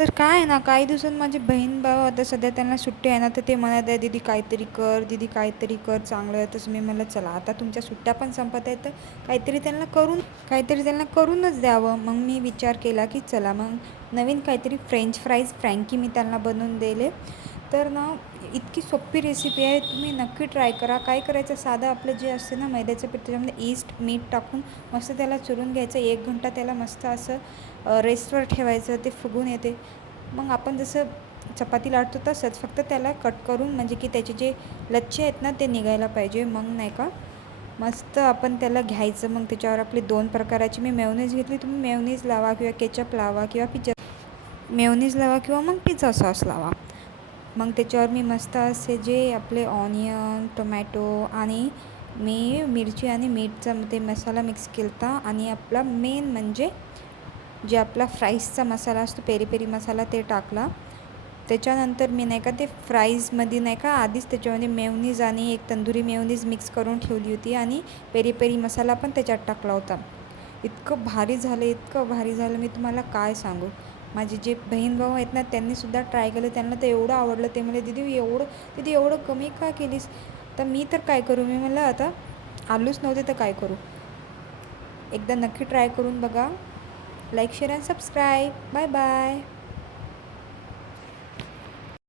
तर काय आहे ना, काही दिवसात माझी बहीण भाऊ आता सध्या त्यांना सुट्टी आहे ना, तर ते म्हणत आहे, "दीदी काहीतरी कर, दीदी काहीतरी कर चांगलं." आहे तसं मी म्हणलं, "चला आता तुमच्या सुट्ट्या पण संपत आहेत, तर काहीतरी त्यांना करूनच द्यावं." मग मी विचार केला की चला मग नवीन काहीतरी फ्रेंच फ्राईज फ्रँकी मी त्यांना बनवून दिले. तर ना इतकी सोपी रेसिपी आहे, तुम्ही नक्की ट्राय करा. काय करायचं, साधं आपलं जे असते ना मैद्याचं पीठ, त्याच्यामध्ये ईस्ट मीठ टाकून मस्त त्याला चुरून घ्यायचं. 1 घंटा त्याला मस्त असं रेस्टवर ठेवायचं, ते फुगून येते. मग आपण जसं चपाती लाटतो तसंच, फक्त त्याला कट करून म्हणजे की त्याचे जे लच्छे आहेत ना ते निघायला पाहिजे. मग नाही का मस्त आपण त्याला घ्यायचं. मग त्याच्यावर आपली 2 प्रकाराची मी मेयोनीज घेतली. तुम्ही मेयोनीज लावा किंवा केचप लावा किंवा मेयोनीज लावा किंवा मग पिझ्झा सॉस लावा. मग त्याच्यावर मी मस्त असे जे आपले ऑनियन, टोमॅटो आणि मी मिरची आणि मीठचा ते मसाला मिक्स केला होता. आणि आपला मेन म्हणजे जे आपला फ्राईजचा मसाला असतो, पेरी पेरी मसाला, ते टाकला. त्याच्यानंतर मी नाही का ते फ्राईजमध्ये नाही का आधीच त्याच्यामध्ये मेयोनीज आणि एक तंदुरी मेयोनीज मिक्स करून ठेवली होती आणि पेरी पेरी मसाला पण त्याच्यात टाकला होता. इतकं भारी झालं, इतकं भारी झालं, मी तुम्हाला काय सांगू. माझे जे बहीण भाऊ आहेत ना त्यांनीसुद्धा ट्राय केलं, त्यांना ते एवढं आवडलं. ते म्हणे, "दीदी एवढं कमी का केलीस?" तर मी तर काय करू, मी म्हणलं आता आलूच नव्हते तर काय करू. एकदा नक्की ट्राय करून बघा. Like share and subscribe. Bye bye.